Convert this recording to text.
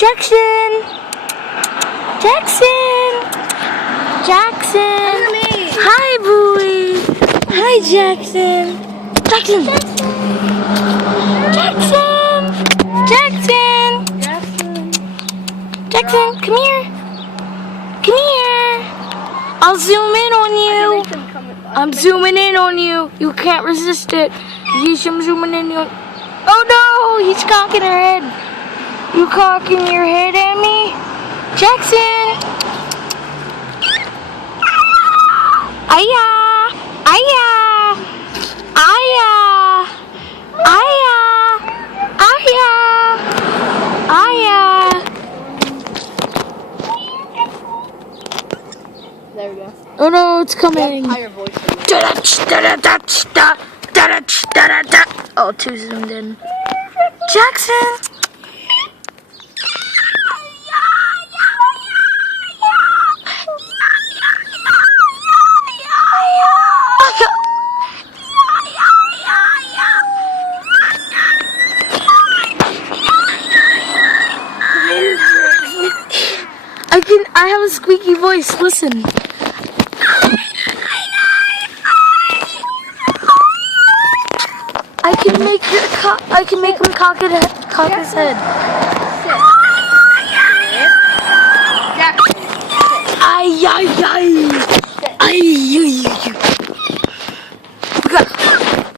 Jackson! Jackson! Jackson! Hi, boy! Hi, Jackson! Jackson! Jackson! Jackson! Jackson, come here! Come here! I'll zoom in on you! I'm zooming in on you! You can't resist it! Yes, I'm zooming in on. Oh no! He's cocking her head! You cocking your head at me? Jackson! Aya! Aya! Aya! Aya! Aya! Aya! There we go. Oh no, it's coming! Higher voice. Oh, too zoomed in. Jackson! I have a squeaky voice, listen. I can make him cock his head.